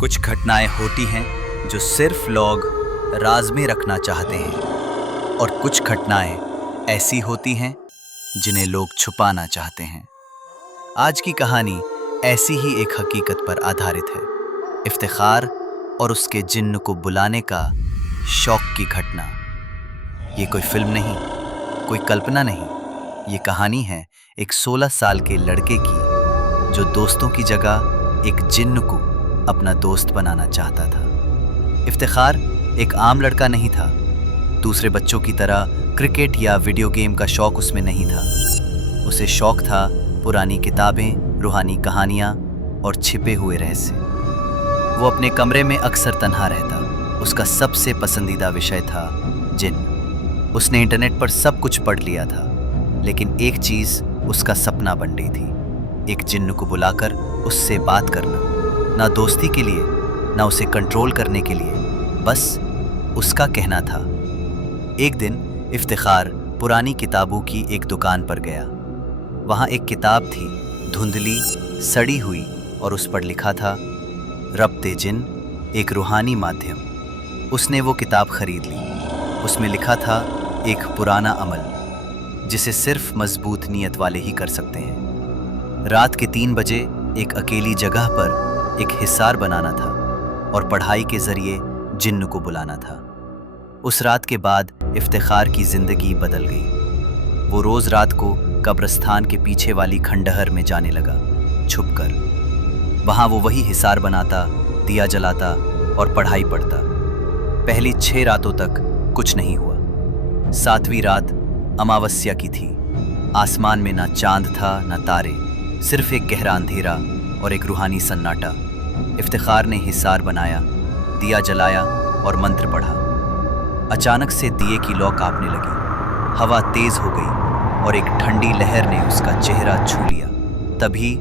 कुछ घटनाएं होती हैं जो सिर्फ लोग राज में रखना चाहते हैं और कुछ घटनाएं ऐसी होती हैं जिन्हें लोग छुपाना चाहते हैं। आज की कहानी ऐसी ही एक हकीकत पर आधारित है, इफ्तिखार और उसके जिन्न को बुलाने का शौक की घटना। ये कोई फिल्म नहीं, कोई कल्पना नहीं, ये कहानी है एक 16 साल के लड़के की जो दोस्तों की जगह एक जिन्न को अपना दोस्त बनाना चाहता था। इफ्तिखार एक आम लड़का नहीं था। दूसरे बच्चों की तरह क्रिकेट या वीडियो गेम का शौक उसमें नहीं था। उसे शौक था पुरानी किताबें, रूहानी कहानियाँ और छिपे हुए रहस्य। वो अपने कमरे में अक्सर तन्हा रहता। उसका सबसे पसंदीदा विषय था जिन्न। उसने इंटरनेट पर सब कुछ पढ़ लिया था, लेकिन एक चीज़ उसका सपना बन गई थी, एक जिन्न को बुलाकर उससे बात करना। ना दोस्ती के लिए, ना उसे कंट्रोल करने के लिए, बस उसका कहना था। एक दिन इफ्तिखार पुरानी किताबों की एक दुकान पर गया। वहाँ एक किताब थी, धुंधली, सड़ी हुई, और उस पर लिखा था रब्ते जिन्न, एक रूहानी माध्यम। उसने वो किताब खरीद ली। उसमें लिखा था एक पुराना अमल जिसे सिर्फ मजबूत नीयत वाले ही कर सकते हैं। रात के 3 बजे एक अकेली जगह पर एक हिसार बनाना था और पढ़ाई के जरिए जिन्न को बुलाना था। उस रात के बाद इफ्तिखार की जिंदगी बदल गई। वो रोज रात को कब्रिस्तान के पीछे वाली खंडहर में जाने लगा, छुपकर। वहाँ वो वही हिसार बनाता, दिया जलाता और पढ़ाई पढ़ता। पहली 6 रातों तक कुछ नहीं हुआ। 7वीं रात अमावस्या की थी। आसमान में ना चांद था, ना तारे, सिर्फ एक गहरा अंधेरा और एक रूहानी सन्नाटा। इफ्तिखार ने हिसार बनाया, दिया जलाया और मंत्र पढ़ा। अचानक से दिए की लौ कांपने लगी। हवा तेज हो गई और एक ठंडी लहर ने उसका चेहरा छू लिया। तभी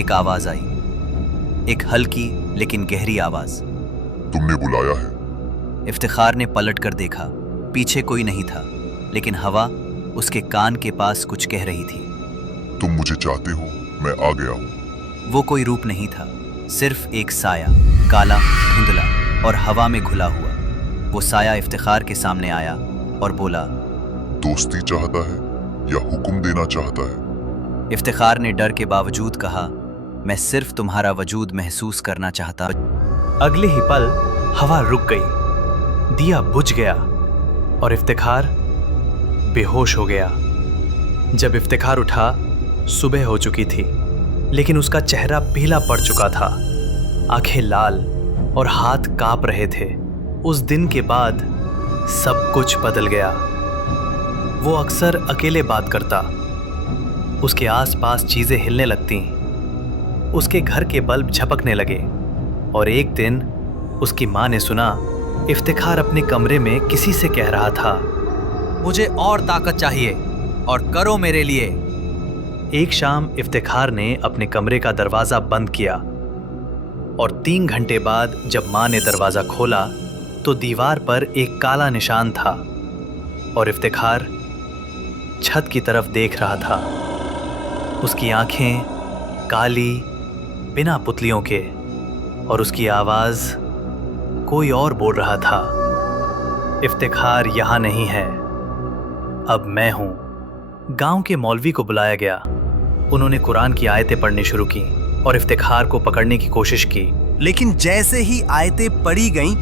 एक आवाज आई, एक हल्की लेकिन गहरी आवाज। तुमने बुलाया है? इफ्तिखार ने पलट कर देखा। पीछे कोई नहीं था, लेकिन हवा उसके कान के पास कुछ कह रही थी। तुम मुझे चाहते हो? मैं आ गया हूँ। वो कोई रूप नहीं था, सिर्फ एक साया, काला, धुंधला और हवा में घुला हुआ। वो साया इफ्तिखार के सामने आया और बोला, दोस्ती चाहता है या हुक्म देना चाहता है? इफ्तिखार ने डर के बावजूद कहा, मैं सिर्फ तुम्हारा वजूद महसूस करना चाहता। अगले ही पल हवा रुक गई, दिया बुझ गया और इफ्तिखार बेहोश हो गया। जब इफ्तिखार उठा, सुबह हो चुकी थी, लेकिन उसका चेहरा पीला पड़ चुका था। आंखें लाल और हाथ कांप रहे थे। उस दिन के बाद सब कुछ बदल गया। वो अक्सर अकेले बात करता। उसके आसपास चीजें हिलने लगती। उसके घर के बल्ब झपकने लगे और एक दिन उसकी माँ ने सुना इफ्तिखार अपने कमरे में किसी से कह रहा था, मुझे और ताकत चाहिए और करो मेरे लिए। एक शाम इफ्तिखार ने अपने कमरे का दरवाजा बंद किया और 3 घंटे बाद जब माँ ने दरवाजा खोला तो दीवार पर एक काला निशान था और इफ्तिखार छत की तरफ देख रहा था। उसकी आंखें काली, बिना पुतलियों के, और उसकी आवाज कोई और बोल रहा था, इफ्तिखार यहाँ नहीं है, अब मैं हूं। गांव के मौलवी को बुलाया गया। उन्होंने कुरान की आयतें पढ़नी शुरू की और इफ्तिखार को पकड़ने की कोशिश की, लेकिन जैसे ही आयतें पढ़ी गईं,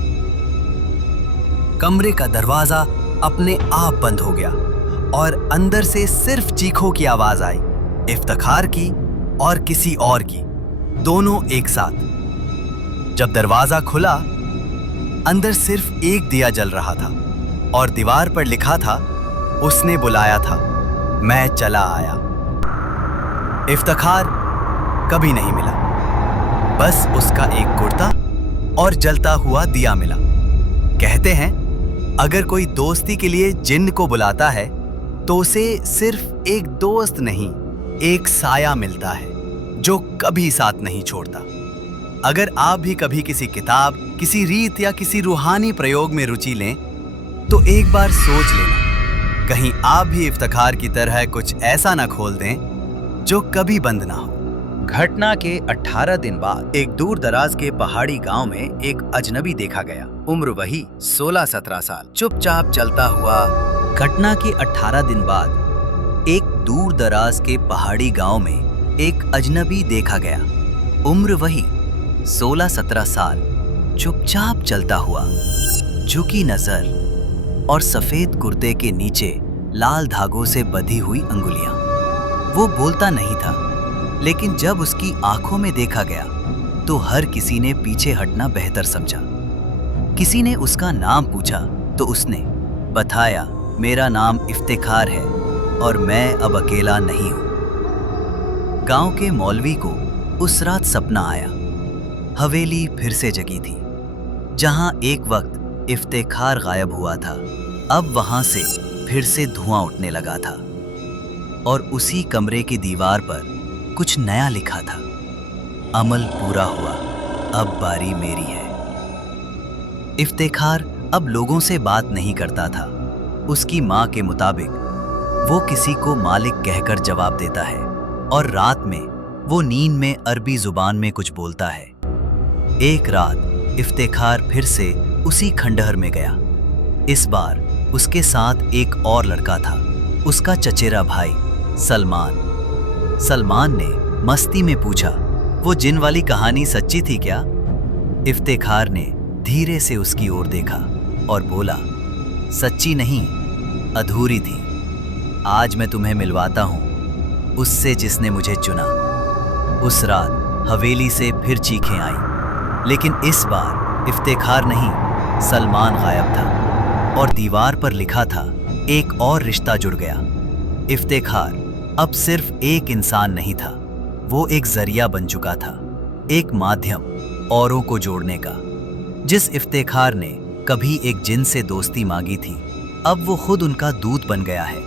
कमरे का दरवाजा अपने आप बंद हो गया और अंदर से सिर्फ चीखों की आवाज आई, इफ्तिखार की और किसी और की, दोनों एक साथ। जब दरवाजा खुला, अंदर सिर्फ एक दिया जल रहा था और दीवार पर लिखा था, उसने बुलाया था, मैं चला आया। इफ्तिखार कभी नहीं मिला, बस उसका एक कुर्ता और जलता हुआ दिया मिला। कहते हैं, अगर कोई दोस्ती के लिए जिन्न को बुलाता है तो उसे सिर्फ एक दोस्त नहीं, एक साया मिलता है जो कभी साथ नहीं छोड़ता। अगर आप भी कभी किसी किताब, किसी रीत या किसी रूहानी प्रयोग में रुचि लें तो एक बार सोच लेना, कहीं आप भी इफ्तिखार की तरह कुछ ऐसा ना खोल दें जो कभी बंद ना हो। घटना के 18 दिन बाद एक दूर दराज के पहाड़ी गांव में एक अजनबी देखा गया। उम्र वही 16-17 साल, चुपचाप चलता हुआ। घटना के 18 दिन बाद एक दूर दराज के पहाड़ी गांव में एक अजनबी देखा गया। उम्र वही 16-17 साल, चुपचाप चलता हुआ, झुकी नजर और सफेद कुर्ते के नीचे लाल धागों से बंधी हुई अंगुलियां। वो बोलता नहीं था, लेकिन जब उसकी आंखों में देखा गया तो हर किसी ने पीछे हटना बेहतर समझा। किसी ने उसका नाम पूछा तो उसने बताया, मेरा नाम इफ्तिखार है और मैं अब अकेला नहीं हूं। गांव के मौलवी को उस रात सपना आया। हवेली फिर से जगी थी। जहां एक वक्त इफ्तिखार गायब हुआ था, अब वहां से फिर से धुआं उठने लगा था और उसी कमरे की दीवार पर कुछ नया लिखा था, अमल पूरा हुआ, अब बारी मेरी है। इफ्तिखार अब लोगों से बात नहीं करता था। उसकी माँ के मुताबिक वो किसी को मालिक कहकर जवाब देता है और रात में वो नींद में अरबी जुबान में कुछ बोलता है। एक रात इफ्तिखार फिर से उसी खंडहर में गया। इस बार उसके साथ एक और लड़का था, उसका चचेरा भाई सलमान। सलमान ने मस्ती में पूछा, वो जिन वाली कहानी सच्ची थी क्या? इफ्तिखार ने धीरे से उसकी ओर देखा और बोला, सच्ची नहीं, अधूरी थी। आज मैं तुम्हें मिलवाता हूं उससे जिसने मुझे चुना। उस रात हवेली से फिर चीखें आई, लेकिन इस बार इफ्तिखार नहीं, सलमान गायब था और दीवार पर लिखा था, एक और रिश्ता जुड़ गया। इफ्तिखार अब सिर्फ एक इंसान नहीं था, वो एक जरिया बन चुका था, एक माध्यम औरों को जोड़ने का। जिस इफ्तिखार ने कभी एक जिन से दोस्ती मांगी थी, अब वो खुद उनका दूत बन गया है।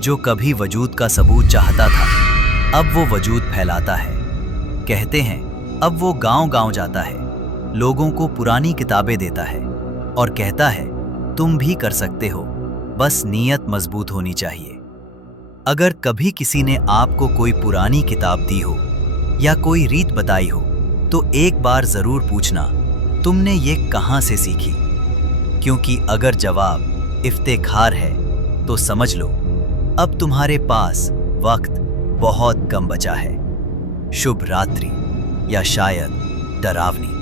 जो कभी वजूद का सबूत चाहता था, अब वो वजूद फैलाता है। कहते हैं अब वो गांव-गांव जाता है, लोगों को पुरानी किताबें देता है और कहता है, तुम भी कर सकते हो, बस नीयत मजबूत होनी चाहिए। अगर कभी किसी ने आपको कोई पुरानी किताब दी हो या कोई रीत बताई हो, तो एक बार जरूर पूछना, तुमने ये कहां से सीखी? क्योंकि अगर जवाब इफ्तिखार है तो समझ लो अब तुम्हारे पास वक्त बहुत कम बचा है। शुभ रात्रि या शायद डरावनी।